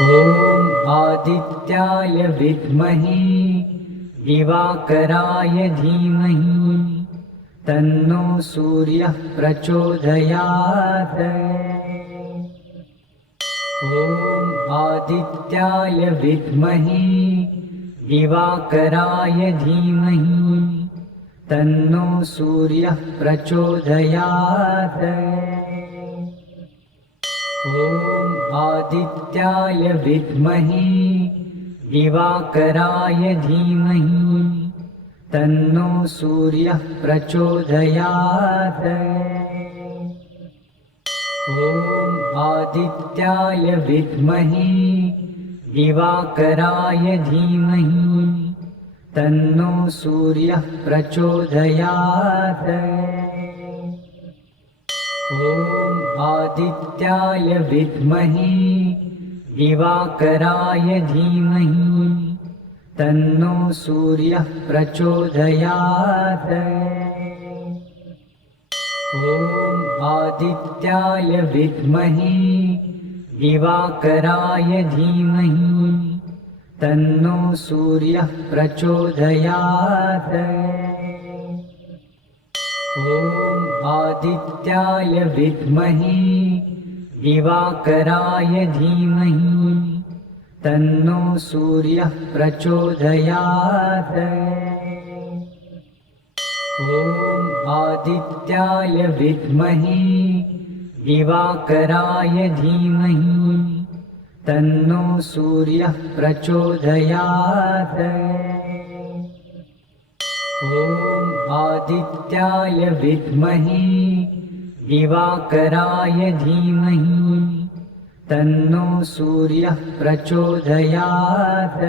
ॐ आदित्याय विद्महे दिवाकराय धीमहि तन्नो सूर्यः प्रचोदयात्। ॐ आदित्याय विद्महे दिवाकराय धीमहि तन्नो सूर्यः प्रचोदयात्। ॐ आदित्याय विद्महे दिवाकराय धीमहि तन्नो सूर्यः प्रचोदयात्। ॐ आदित्याय विद्महे दिवाकराय धीमहि तन्नो सूर्यः प्रचोदयात्। ॐ आदित्याय विद्महे दिवाकराय धीमहि तन्नो सूर्यः प्रचोदयात्। ॐ आदित्याय विद्महे दिवाकराय धीमहि तन्नो सूर्यः प्रचोदयात्। ॐ आदित्याय विद्महे दिवाकराय धीमहि तन्नो सूर्यः प्रचोदयात्। ॐ आदित्याय विद्महे दिवाकराय धीमहि तन्नो सूर्यः प्रचोदयात्। ॐ आदित्याय विद्महे दिवाकराय धीमहि तन्नो सूर्यः प्रचोदयात्।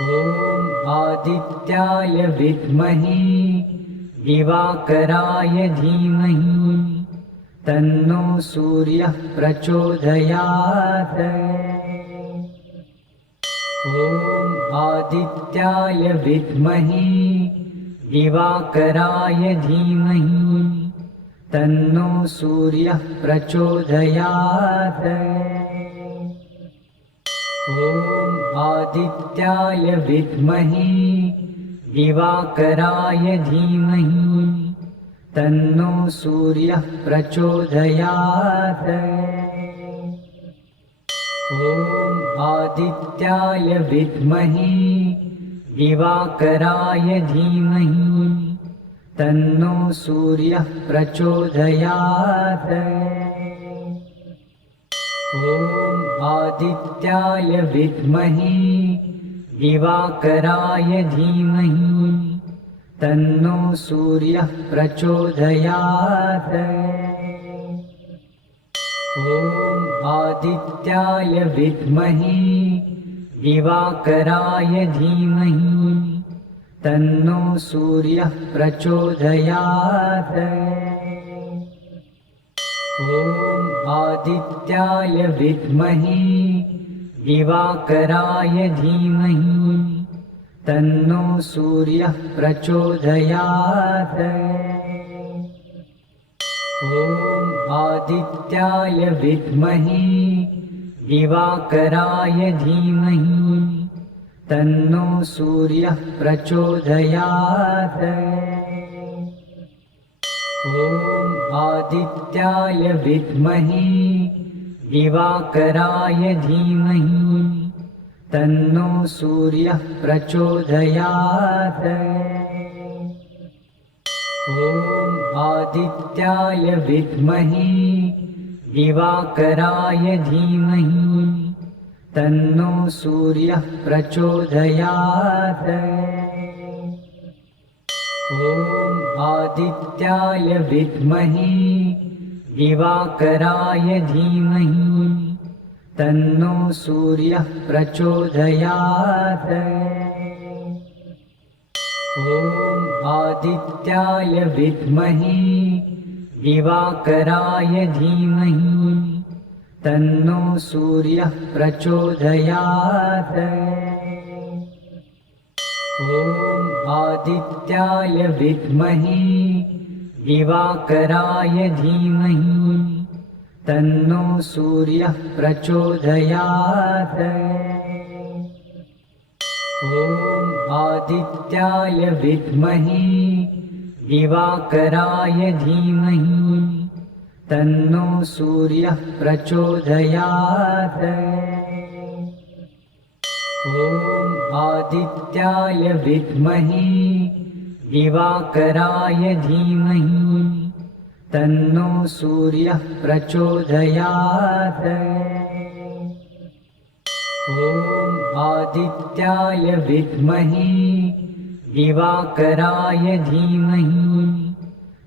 ॐ आदित्याय विद्महे दिवाकराय धीमहि तन्नो सूर्यः प्रचोदयात्। ॐ आदित्याय विद्महे दिवाकराय धीमहि तन्नो सूर्यः प्रचोदयात्। ॐ आदित्याय विद्महे दिवाकराय धीमहि तन्नो सूर्यः प्रचोदयात्। ॐ आदित्याय विद्महे दिवाकराय धीमहि तन्नो सूर्यः प्रचोदयात्। ॐ आदित्याय विद्महे दिवाकराय धीमहि तन्नो सूर्यः प्रचोदयात्। ॐ आदित्याय विद्महे दिवाकराय धीमहि तन्नो सूर्यः प्रचोदयात्। ॐ आदित्याय विद्महे दिवाकराय धीमहि तन्नो सूर्यः प्रचोदयात्। ॐ आदित्याय विद्महे दिवाकराय धीमहि तन्नो सूर्यः प्रचोदयात्। ॐ आदित्याय विद्महे दिवाकराय धीमहि तन्नो सूर्यः प्रचोदयात्। ॐ आदित्याय विद्महे दिवाकराय धीमहि तन्नो सूर्यः प्रचोदयात्। ॐ आदित्याय विद्महे दिवाकराय धीमहि तन्नो सूर्यः प्रचोदयात्। ॐ आदित्याय विद्महे दिवाकराय धीमहि तन्नो सूर्यः प्रचोदयात्। ॐ आदित्याय विद्महे दिवाकराय धीमहि तन्नो सूर्यः प्रचोदयात्। ॐ आदित्याय विद्महे दिवाकराय धीमहि तन्नो सूर्यः प्रचोदयात्। ॐ आदित्याय विद्महे दिवाकराय धीमहि तन्नो सूर्यः प्रचोदयात्। ॐ आदित्याय विद्महे दिवाकराय धीमहि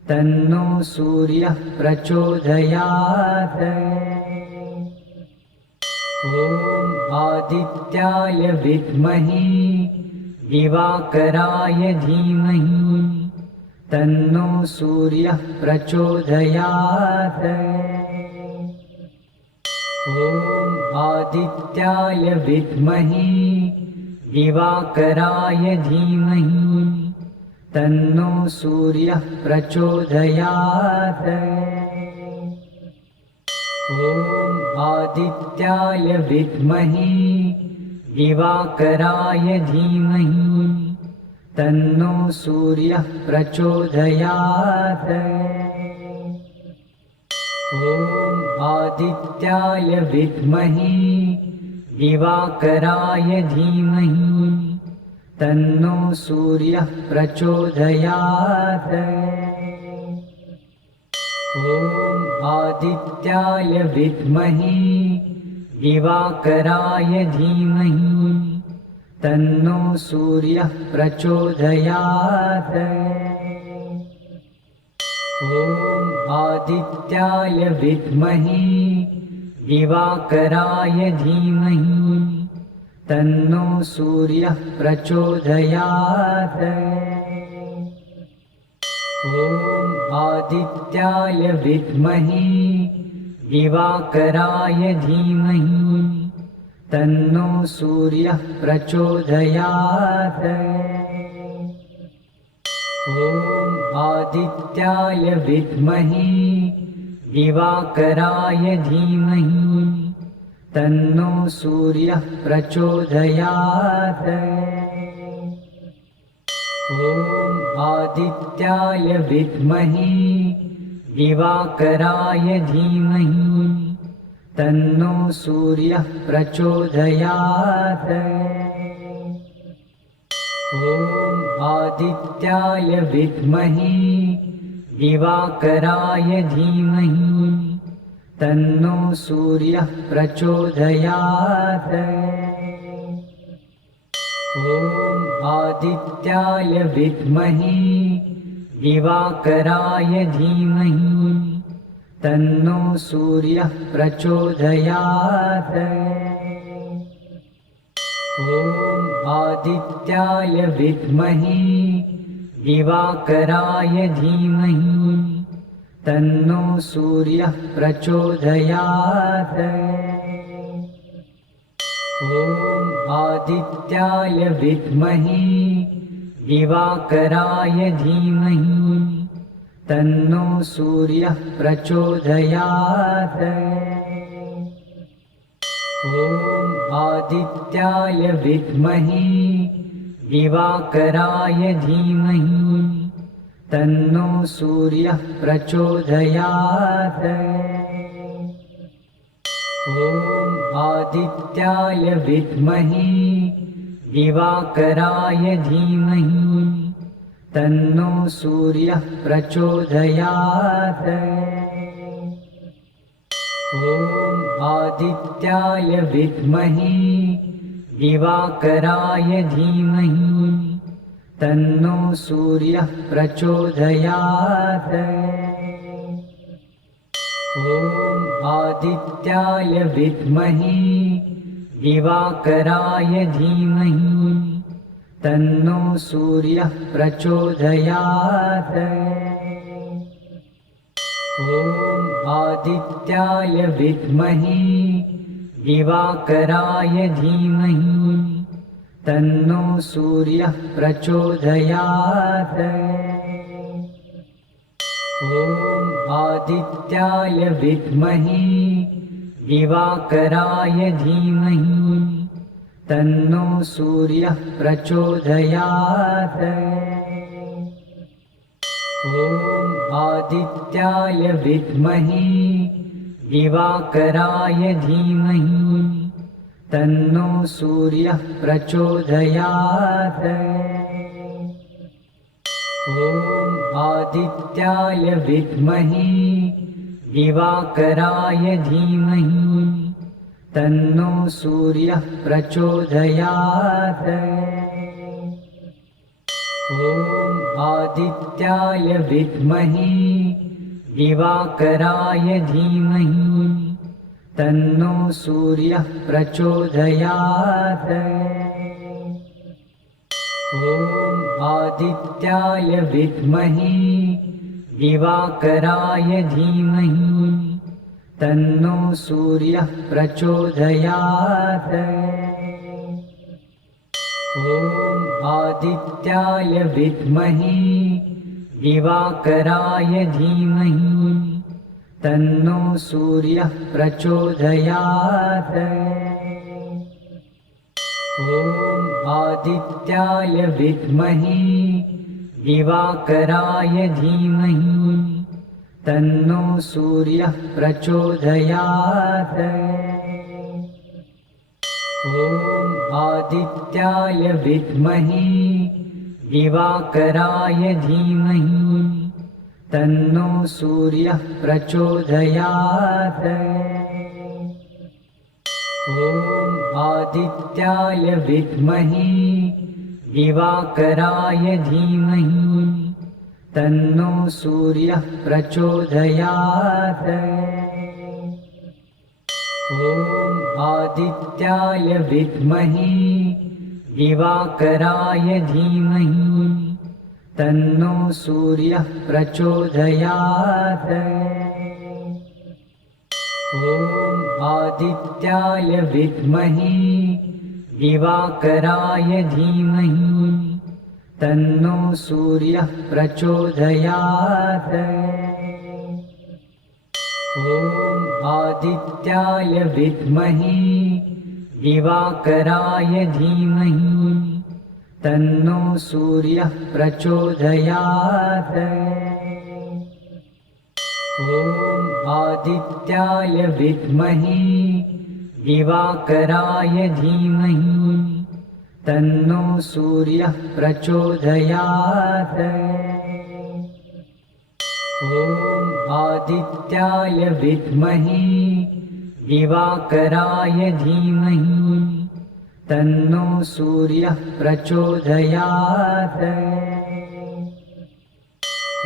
तन्नो सूर्यः प्रचोदयात्। ॐ आदित्याय विद्महे दिवाकराय धीमहि तन्नो सूर्यः प्रचोदयात्। ॐ आदित्याय विद्महे दिवाकराय धीमहि तन्नो सूर्यः प्रचोदयात्। ॐ आदित्याय विद्महे दिवाकराय धीमहि तन्नो सूर्यः प्रचोदयात्। ॐ आदित्याय विद्महे दिवाकराय धीमहि तन्नो सूर्यः प्रचोदयात्। ॐ आदित्याय विद्महे दिवाकराय धीमहि तन्नो सूर्यः प्रचोदयात्। ॐ आदित्याय विद्महे दिवाकराय धीमहि तन्नो सूर्यः प्रचोदयात्। ॐ आदित्याय विद्महे दिवाकराय धीमहि तन्नो सूर्यः प्रचोदयात्। ॐ आदित्याय विद्महे दिवाकराय धीमहि तन्नो सूर्यः प्रचोदयात्। ॐ आदित्याय विद्महे दिवाकराय धीमहि तन्नो सूर्यः प्रचोदयात्। ॐ आदित्याय विद्महे दिवाकराय धीमहि तन्नो सूर्यः प्रचोदयात्। ॐ आदित्याय विद्महे दिवाकराय धीमहि तन्नो सूर्यः प्रचोदयात्। ॐ आदित्याय विद्महे दिवाकराय धीमहि तन्नो सूर्यः प्रचोदयात्। ॐ आदित्याय विद्महे दिवाकराय धीमहि तन्नो सूर्यः प्रचोदयात्। ॐ आदित्याय विद्महे दिवाकराय धीमहि तन्नो सूर्यः प्रचोदयात्। ॐ आदित्याय विद्महे दिवाकराय धीमहि तन्नो सूर्यः प्रचोदयात्। ॐ आदित्याय विद्महे दिवाकराय धीमहि तन्नो सूर्यः प्रचोदयात्। ॐ आदित्याय विद्महे दिवाकराय धीमहि तन्नो सूर्यः प्रचोदयात्। ॐ आदित्याय विद्महे दिवाकराय धीमहि तन्नो सूर्यः प्रचोदयात्। ॐ आदित्याय विद्महे दिवाकराय धीमहि तन्नो सूर्यः प्रचोदयात्। ॐ आदित्याय विद्महे दिवाकराय धीमहि तन्नो सूर्यः प्रचोदयात्। ॐ आदित्याय विद्महे दिवाकराय धीमहि तन्नो सूर्यः प्रचोदयात्। ॐ आदित्याय विद्महे दिवाकराय धीमहि तन्नो सूर्यः प्रचोदयात्। ॐ आदित्याय विद्महे दिवाकराय धीमहि तन्नो सूर्यः प्रचोदयात्। ॐ आदित्याय विद्महे दिवाकराय धीमहि तन्नो सूर्यः प्रचोदयात्। ॐ आदित्याय विद्महे दिवाकराय धीमहि तन्नो सूर्यः प्रचोदयात्। ॐ आदित्याय विद्महे दिवाकराय धीमहि तन्नो सूर्यः प्रचोदयात्। ॐ आदित्याय विद्महे दिवाकराय धीमहि तन्नो सूर्यः प्रचोदयात्। ॐ आदित्याय विद्महे दिवाकराय धीमहि तन्नो सूर्यः प्रचोदयात्। ॐ आदित्याय विद्महे दिवाकराय धीमहि तन्नो सूर्यः प्रचोदयात्। ॐ आदित्याय विद्महे दिवाकराय धीमहि तन्नो सूर्यः प्रचोदयात्। ॐ आदित्याय विद्महे दिवाकराय धीमहि तन्नो सूर्यः प्रचोदयात्। ॐ आदित्याय विद्महे दिवाकराय धीमहि तन्नो सूर्यः प्रचोदयात्।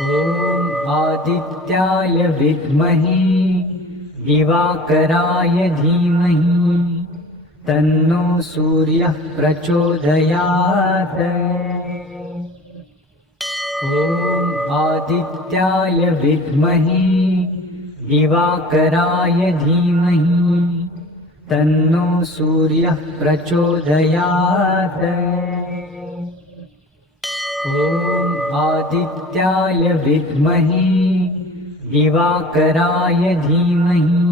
ॐ आदित्याय विद्महे दिवाकराय धीमहि तन्नो सूर्यः प्रचोदयात्। ॐ आदित्याय विद्महे दिवाकराय धीमहि तन्नो सूर्यः प्रचोदयात्। ॐ आदित्याय विद्महे दिवाकराय धीमहि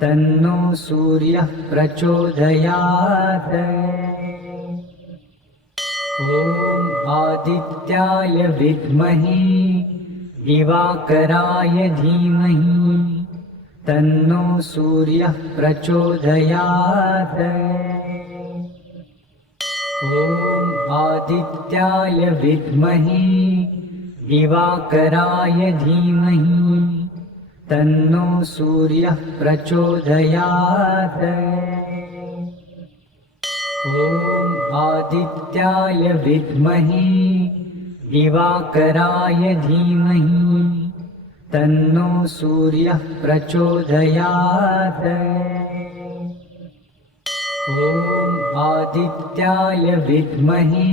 तन्नो सूर्यः प्रचोदयात्। ॐ आदित्याय विद्महे दिवाकराय धीमहि तन्नो सूर्यः प्रचोदयात्। ॐ आदित्याय विद्महे दिवाकराय धीमहि तन्नो सूर्यः प्रचोदयात्। ॐ आदित्याय विद्महे दिवाकराय धीमहि तन्नो सूर्यः प्रचोदयात्। ॐ आदित्याय विद्महे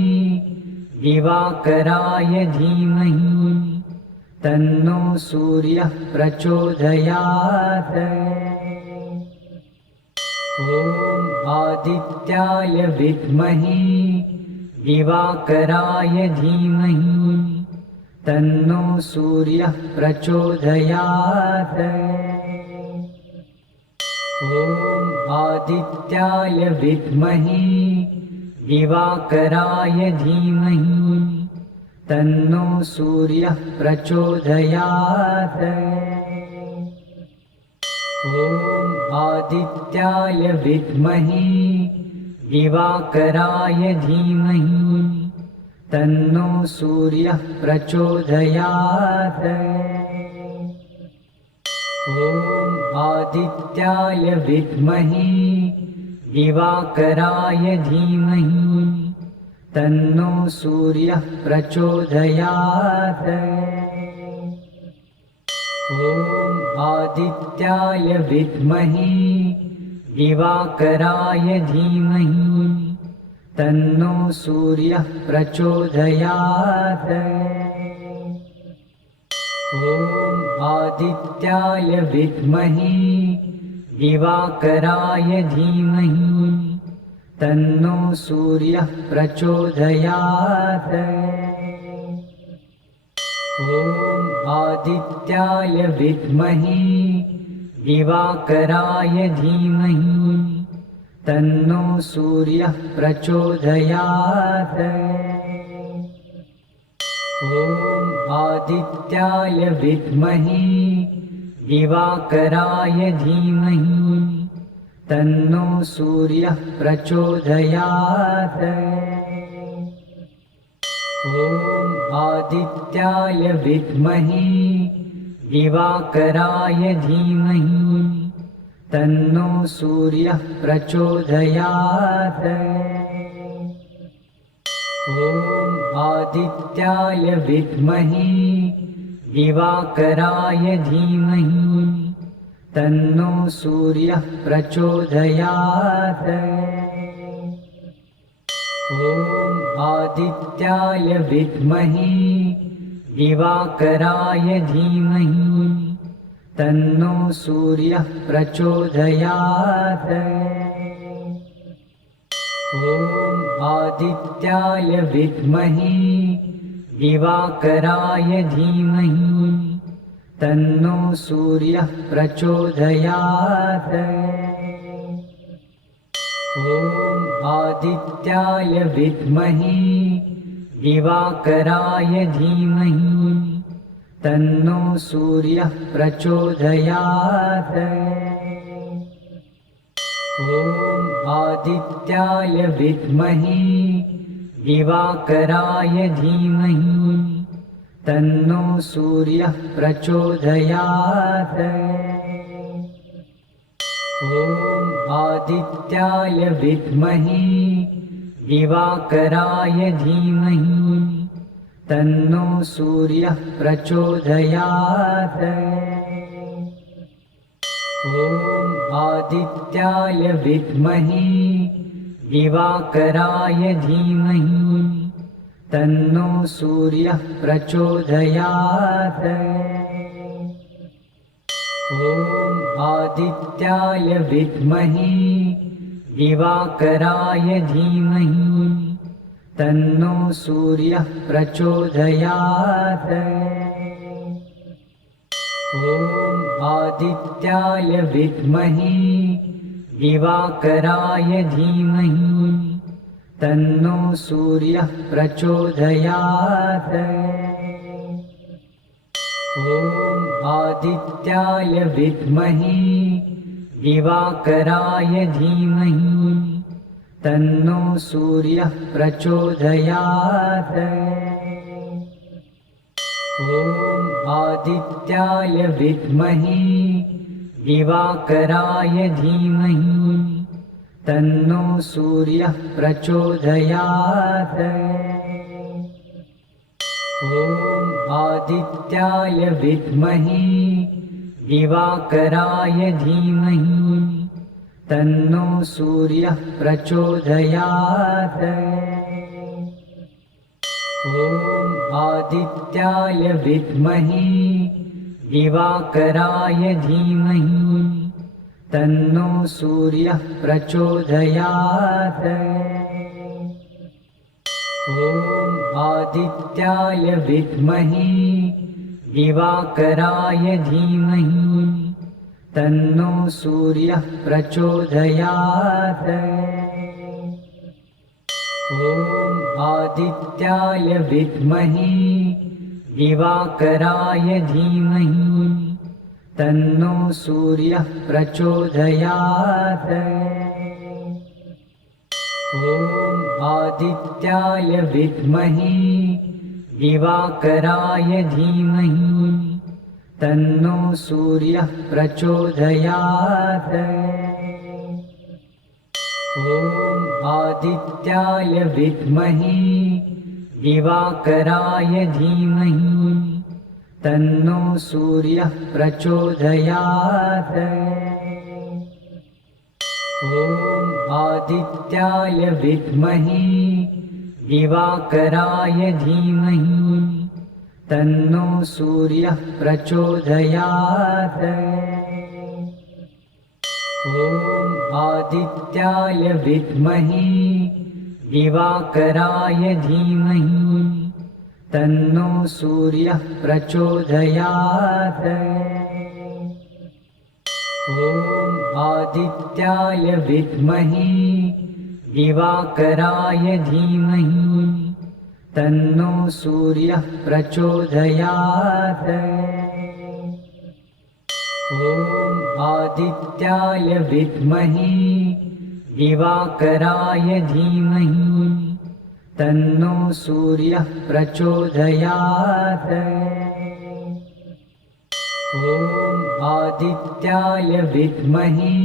दिवाकराय धीमहि तन्नो सूर्यः प्रचोदयात्। ॐ आदित्याय विद्महे दिवाकराय धीमहि तन्नो सूर्यः प्रचोदयात्। ॐ आदित्याय विद्महे दिवाकराय धीमहि तन्नो सूर्यः प्रचोदयात्। ॐ आदित्याय विद्महे दिवाकराय धीमहि तन्नो सूर्यः प्रचोदयात्। ॐ आदित्याय विद्महे दिवाकराय धीमहि तन्नो सूर्यः प्रचोदयात्। ॐ आदित्याय विद्महे दिवाकराय धीमहि तन्नो सूर्यः प्रचोदयात्। ॐ आदित्याय विद्महे दिवाकराय धीमहि तन्नो सूर्यः प्रचोदयात्। ॐ आदित्याय विद्महे दिवाकराय धीमहि तन्नो सूर्यः प्रचोदयात्। ॐ आदित्याय विद्महे दिवाकराय धीमहि तन्नो सूर्यः प्रचोदयात्। ॐ आदित्याय विद्महे दिवाकराय धीमहि तन्नो सूर्यः प्रचोदयात्। ॐ आदित्याय विद्महे दिवाकराय धीमहि तन्नो सूर्यः प्रचोदयात्। ॐ आदित्याय विद्महे दिवाकराय धीमहि तन्नो सूर्यः प्रचोदयात्। ॐ आदित्याय विद्महे दिवाकराय धीमहि तन्नो सूर्यः प्रचोदयात्। ॐ आदित्याय विद्महे दिवाकराय धीमहि तन्नो सूर्यः प्रचोदयात्। ॐ आदित्याय विद्महे दिवाकराय धीमहि तन्नो सूर्यः प्रचोदयात्। ॐ आदित्याय विद्महे दिवाकराय धीमहि तन्नो सूर्यः प्रचोदयात्। ॐ आदित्याय विद्महे दिवाकराय धीमहि तन्नो सूर्यः प्रचोदयात्। ॐ आदित्याय विद्महे दिवाकराय धीमहि तन्नो सूर्यः प्रचोदयात्। ॐ आदित्याय विद्महे दिवाकराय धीमहि तन्नो सूर्यः प्रचोदयात्। ॐ आदित्याय विद्महे दिवाकराय धीमहि तन्नो सूर्यः प्रचोदयात्। ॐ आदित्याय विद्महे दिवाकराय धीमहि तन्नो सूर्यः प्रचोदयात्। ॐ आदित्याय विद्महे दिवाकराय धीमहि तन्नो सूर्यः प्रचोदयात्। ॐ आदित्याय विद्महे दिवाकराय धीमहि तन्नो सूर्यः प्रचोदयात्। ॐ आदित्याय विद्महे दिवाकराय धीमहि तन्नो सूर्यः प्रचोदयात्। ॐ आदित्याय विद्महे दिवाकराय धीमहि तन्नो सूर्यः प्रचोदयात्। ॐ आदित्याय विद्महे दिवाकराय धीमहि तन्नो सूर्यः प्रचोदयात्। ॐ आदित्याय विद्महे दिवाकराय धीमहि तन्नो सूर्यः प्रचोदयात्। ॐ आदित्याय विद्महे दिवाकराय धीमहि तन्नो सूर्यः प्रचोदयात्। ॐ आदित्याय विद्महे दिवाकराय धीमहि तन्नो सूर्यः प्रचोदयात्। ॐ आदित्याय विद्महे दिवाकराय धीमहि तन्नो सूर्यः प्रचोदयात्। ॐ आदित्याय विद्महे दिवाकराय धीमहि तन्नो सूर्यः प्रचोदयात्। ॐ आदित्याय विद्महे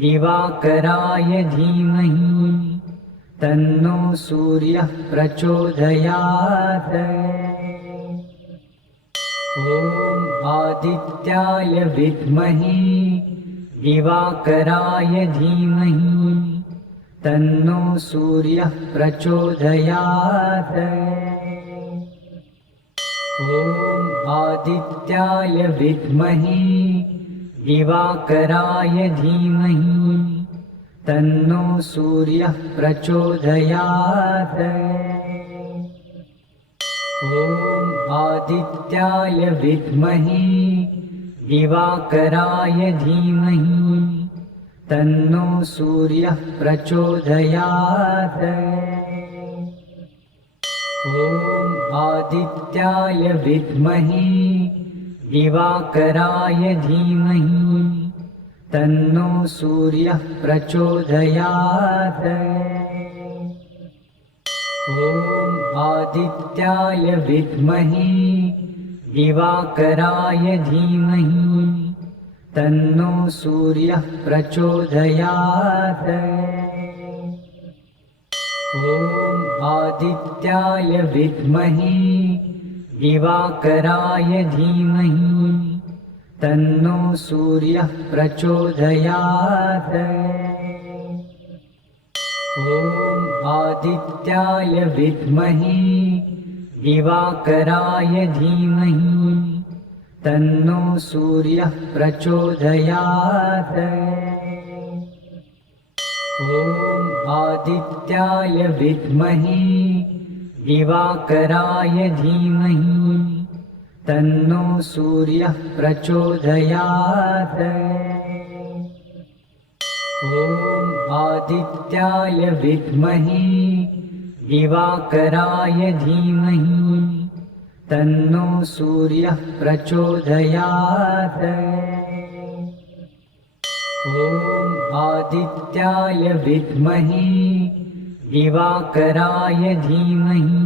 दिवाकराय धीमहि तन्नो सूर्यः प्रचोदयात्। ॐ आदित्याय विद्महे दिवाकराय धीमहि तन्नो सूर्यः प्रचोदयात्। ॐ आदित्याय विद्महे दिवाकराय धीमहि तन्नो सूर्यः प्रचोदयात्। ॐ आदित्याय विद्महे दिवाकराय धीमहि तन्नो सूर्यः प्रचोदयात्। ॐ आदित्याय विद्महे दिवाकराय धीमहि तन्नो सूर्यः प्रचोदयात्। ॐ आदित्याय विद्महे दिवाकराय धीमहि तन्नो सूर्यः प्रचोदयात्। ॐ आदित्याय विद्महे दिवाकराय धीमहि तन्नो सूर्यः प्रचोदयात्। ॐ आदित्याय विद्महे दिवाकराय धीमहि तन्नो सूर्यः प्रचोदयात्। ॐ आदित्याय विद्महे दिवाकराय धीमहि तन्नो सूर्यः प्रचोदयात्। ॐ आदित्याय विद्महे दिवाकराय धीमहि तन्नो सूर्यः प्रचोदयात्। ॐ आदित्याय विद्महे दिवाकराय धीमहि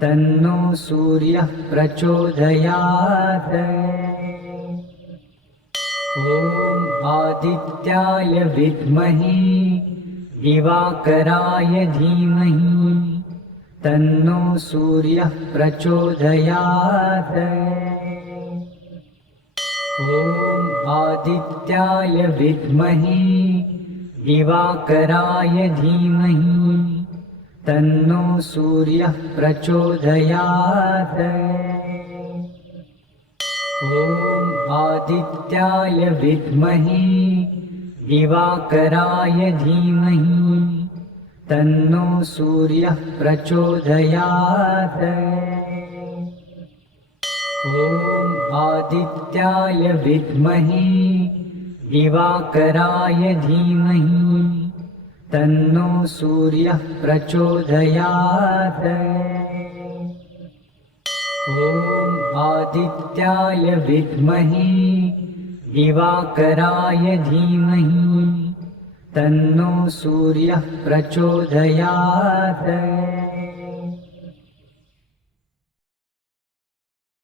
तन्नो सूर्यः प्रचोदयात्। ॐ आदित्याय विद्महे दिवाकराय धीमहि तन्नो सूर्यः प्रचोदयात्। ॐ आदित्याय विद्महे दिवाकराय धीमहि तन्नो सूर्यः प्रचोदयात्। ॐ आदित्याय विद्महे दिवाकराय धीमहि तन्नो सूर्यः प्रचोदयात्। ॐ आदित्याय विद्महे दिवाकराय धीमहि तन्नो सूर्यः प्रचोदयात्। ॐ आदित्याय विद्महे दिवाकराय धीमहि तन्नो सूर्यः प्रचोदयात्।